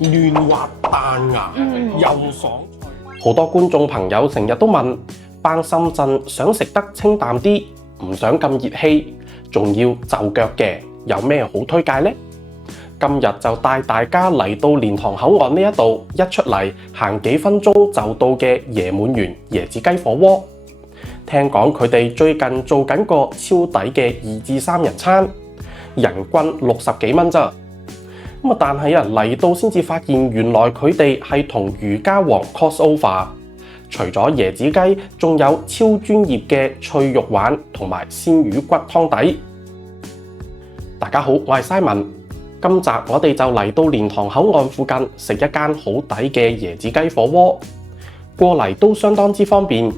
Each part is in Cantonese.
嫩滑彈牙，又爽脆。好多觀眾朋友成日都問，返深圳想食得清淡啲，唔想咁熱氣，仲要就腳嘅，有咩好推介呢？今日就帶大家嚟到蓮塘口岸呢一度，一出嚟行幾分鐘就到嘅椰滿園椰子雞火鍋。聽講佢哋最近做緊個超抵嘅2至3人餐，人均60幾蚊咋。但係嚟到先至發現，原來佢哋係同漁家王 crossover。除咗椰子雞，仲有超專業嘅脆肉丸同埋鮮魚骨湯底。大家好，我係 Simon。今集我哋就嚟到蓮塘口岸附近食一間好抵嘅椰子雞火鍋，過嚟都相當之方便。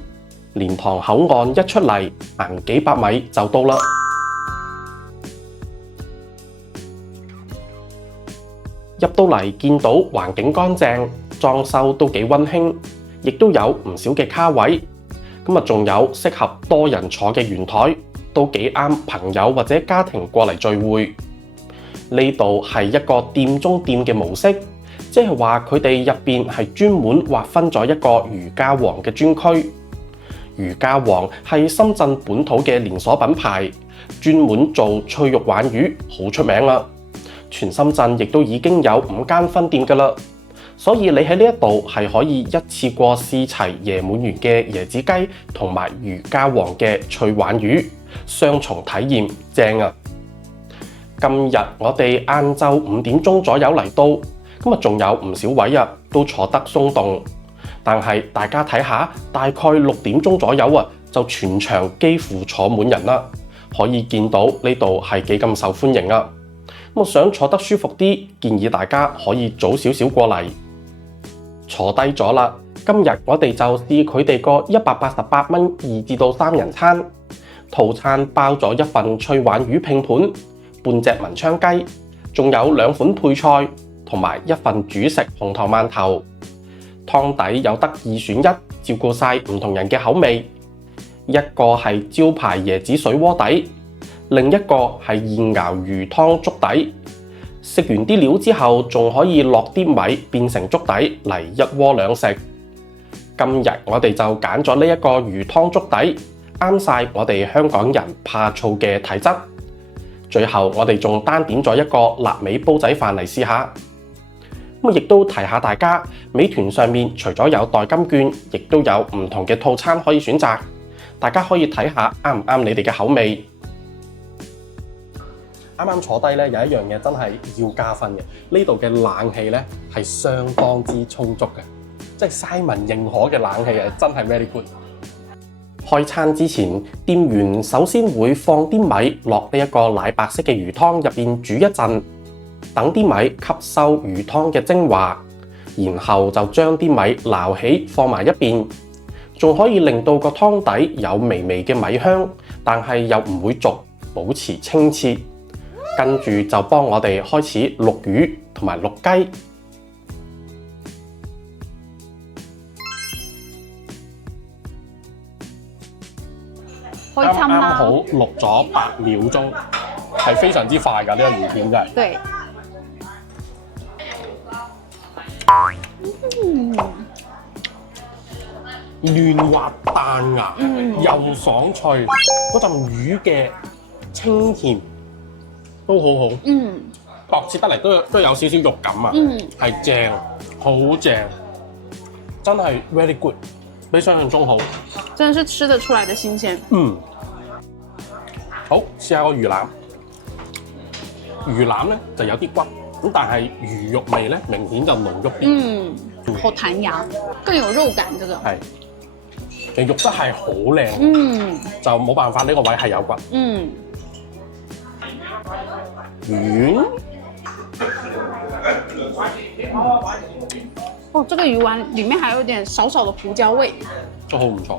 蓮塘口岸一出嚟，行幾百米就到啦。入到嚟見到環境乾淨，裝修都幾溫馨，亦都有唔少嘅卡位。仲有適合多人坐嘅圓台，都幾啱朋友或者家庭過嚟聚會。呢度係一個店中店嘅模式，即係話佢哋入邊係專門劃分咗一個漁家王嘅專區。漁家王係深圳本土嘅連鎖品牌，專門做脆肉鯇魚，好出名啦。全深圳亦都已經有5間分店㗎啦，所以你喺呢一度係可以一次過試齊椰滿園嘅椰子雞同埋漁家王嘅脆鯇魚，雙重體驗，正啊！今日我哋晏晝5點鐘左右嚟到，仲有唔少位啊，都坐得鬆動。但係大家睇下，大概6點鐘左右啊，就全場幾乎坐滿人啦。可以見到呢度係幾咁受歡迎啊！想坐得舒服啲，建議大家可以早少少過嚟。坐低咗啦，今日我哋就試佢哋個188蚊2至3人餐套餐，包咗一份脆鯇魚拼盤、半隻文昌雞，仲有2款配菜同埋一份主食紅糖饅頭。湯底有得2選1，照顧晒唔同人嘅口味。一個係招牌椰子水鍋底，另一個係現熬魚湯粥底。食完啲料之後，仲可以落啲米變成粥底嚟一鍋兩食。今日我哋就揀咗呢一個魚湯粥底，啱晒我哋香港人怕燥嘅體質。最後我哋仲單點咗一個臘味煲仔飯嚟試下。亦都提下大家，美團上面除咗有代金券，亦都有唔同嘅套餐可以選擇，大家可以睇下啱唔啱你哋嘅口味。啱啱坐低咧，有一樣嘢真係要加分嘅，呢度嘅冷氣咧係相當之充足嘅，即係 Simon 認可嘅冷氣係真係 very good。開餐之前，店員首先會放啲米落呢一個奶白色嘅魚湯入邊煮一陣，等啲米吸收魚湯嘅精華，然後就將啲米撈起放埋一邊，仲可以令到個湯底有微微嘅米香，但係又唔會濁，保持清澈。跟住就幫我哋開始淥魚同埋淥雞。開餐啦！啱啱好淥咗8秒鐘，係非常之快㗎，呢個魚片真係。對。嫩滑彈牙，又爽脆，嗰陣魚嘅清甜都好好。薄切得嚟都有少少肉感啊，係正，好正，真係 very good， 比想象中好。真的是吃得出來的新鮮。好，試下個魚腩。魚腩咧就有啲骨，咁但係魚肉味咧明顯就濃郁啲。好彈牙，更有肉感。這個係，其實肉質係好靚。就冇辦法，呢個位係有骨。魚。哦，這個魚丸裡面還有點少少的胡椒味，都好唔錯。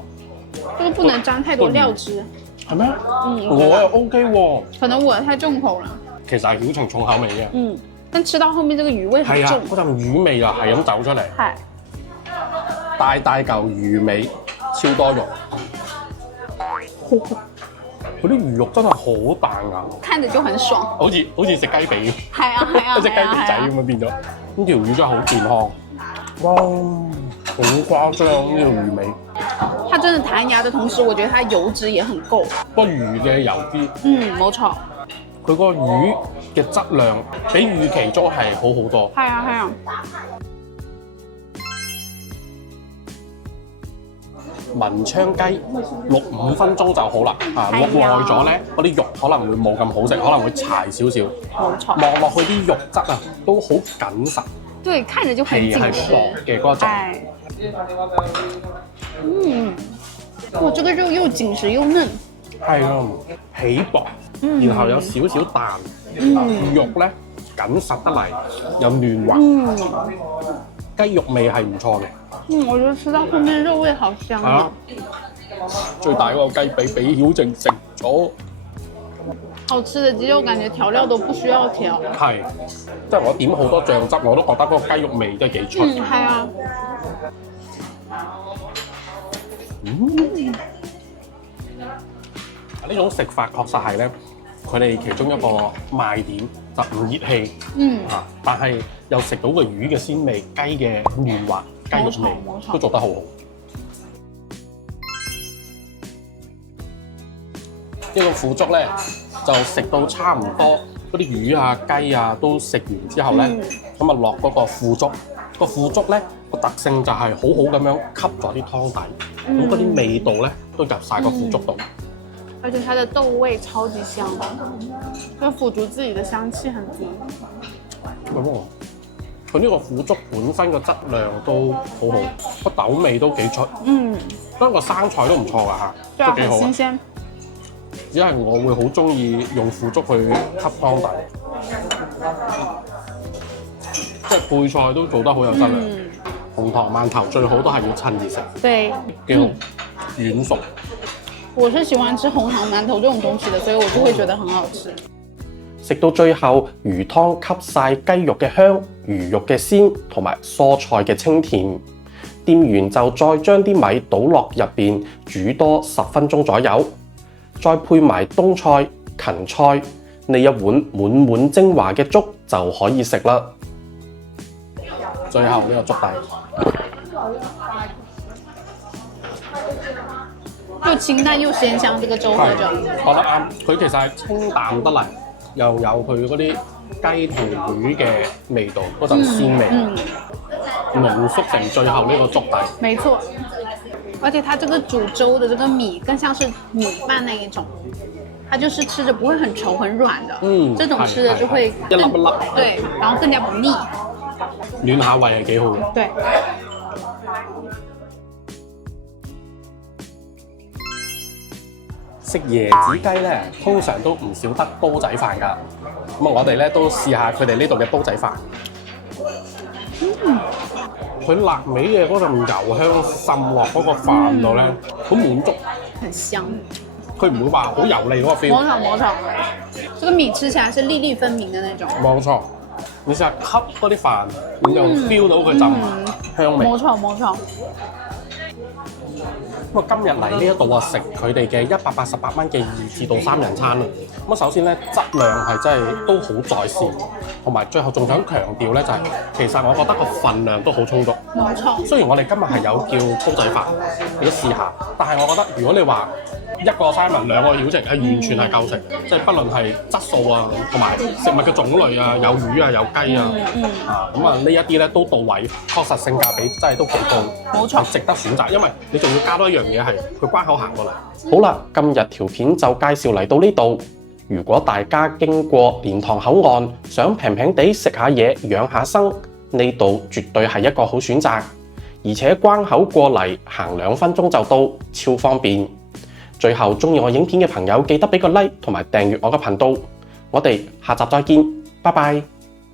這個不能沾太多料汁。係咩？我又 OK 喎。可能我太重口了。其實係曉晴重口味嘅。但吃到後面，這個魚味很重。嗰陣魚味啊，係咁走出嚟。係。大嚿魚尾，超多肉。佢啲魚肉真係好彈牙，看着就很爽。好似食雞髀，係啊係啊一隻雞髀仔咁樣變咗。呢條魚真係好健康，哇！好誇張呢條魚味。它真的彈牙的同時，我覺得它油脂也很夠。個魚嘅油脂，冇錯。佢個魚嘅質量比預期中係好好多。係啊係啊。文昌雞淥5分鐘就好啦，淥耐咗咧，嗰啲肉可能會冇咁好食，可能會柴少少。冇錯。望落去啲肉質啊，都好緊實。對，看着就很緊實。皮係薄嘅嗰種。哇，這個肉又緊實又嫩。係啊，皮薄，然後有少少彈，肉咧緊實得嚟，有嫩滑。雞肉味係唔錯嘅。我覺得吃到後面肉味好香啊！最大嗰個雞髀俾曉靜食咗。好吃的雞肉，感覺調料都不需要調。係，即係我點好多醬汁，我都覺得嗰個雞肉味都幾出。係啊。呢種食法確實係咧，佢哋其中一個賣點就唔熱氣，但係又食到個魚嘅鮮味、雞嘅嫩滑、雞肉味都做得好好。呢個腐竹咧，就食到差唔多嗰啲魚啊、雞啊都食完之後咧，咁啊落嗰個腐竹。個腐竹咧個特性就係好好咁樣吸咗啲湯底，咁嗰啲味道咧都入晒個腐竹度。而且它的豆味超級香，就腐竹自己的香氣很足。佢呢個腐竹本身個質量都好好，個豆味都幾出。當個生菜都唔錯㗎嚇，都幾好。新鮮。只係我會好中意用腐竹去吸湯底，即係配菜都做得好有質量。紅糖饅頭最好都係要趁熱食，對，幾好軟熟。我是喜歡吃紅糖饅頭這種東西的，所以我就會覺得很好吃。食到最後，魚湯吸晒雞肉嘅香、魚肉嘅鮮同埋蔬菜嘅清甜。店員就再將啲米倒落入邊煮多10分鐘左右，再配埋冬菜、芹菜，呢一碗滿滿精華嘅粥就可以食啦。最後呢個粥底，又清淡又鮮香，這個粥喝着。覺得啱。佢其實係清淡得嚟，又有佢嗰啲雞同魚嘅味道，嗰陣鮮味，濃縮成最後呢個粥底。沒錯，而且它這個煮粥的這個米更像是米飯那一種，它就是吃着不會很稠很軟的。這種吃的就會一粒一粒，對，然後更加不膩。暖下胃係幾好嘅。對。食椰子雞咧，通常都唔少得煲仔飯㗎。咁我哋咧都試下佢哋呢度嘅煲仔飯。佢臘味嘅嗰陣油香滲落嗰個飯度咧，好滿足。很香。佢唔會話好油膩嗰個 feel。冇錯，這個米吃起來是粒粒分明的那種。冇錯，你試下吸嗰啲飯，你就 feel 到佢陣香味。冇錯。咁啊，今日嚟呢一度啊，食佢哋嘅188蚊嘅2至到3人餐啦。咁啊，首先咧質量係真係都好在線，同埋最後仲想強調咧就係、其實我覺得個份量都好充足。冇錯。雖然我哋今日係有叫煲仔飯，你都試下，但係我覺得如果你話一個Simon 2個曉晴係完全係夠食，即係不論係質素啊，同埋食物嘅種類啊，有魚啊，有雞啊，咁啊呢一啲咧都到位，確實性價比真係都幾高，冇錯，值得選擇，因為你仲要加多一樣嘢係佢關口行過嚟。好啦，今日條片就介紹嚟到呢度。如果大家經過蓮塘口岸，想平平地食下嘢養下生，呢度絕對係一個好選擇，而且關口過嚟行2分鐘就到，超方便。最後鍾意我影片嘅朋友記得俾個 like 同埋訂閱我嘅頻道，我哋下集再見，拜拜。